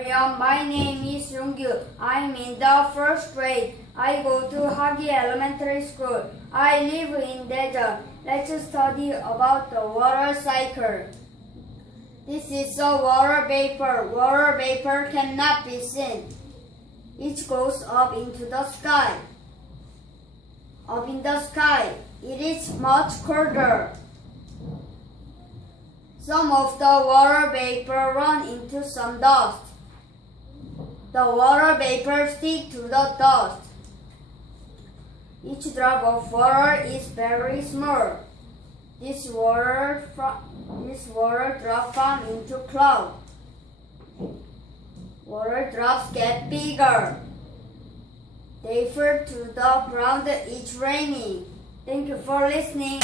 everyone, my name is Yoongyu. I'm in the first grade. I go to Hagi Elementary School. I live in Daejeon. Let's study about the water cycle. This is a water vapor. Water vapor cannot be seen. It goes up into the sky. Up in the sky, it is much colder. Some of the water vapor run into some dust. The water vapor sticks to the dust. Each drop of water is very small. This water drops from into cloud. Water drops get bigger. They fall to the ground each raining. Thank you for listening.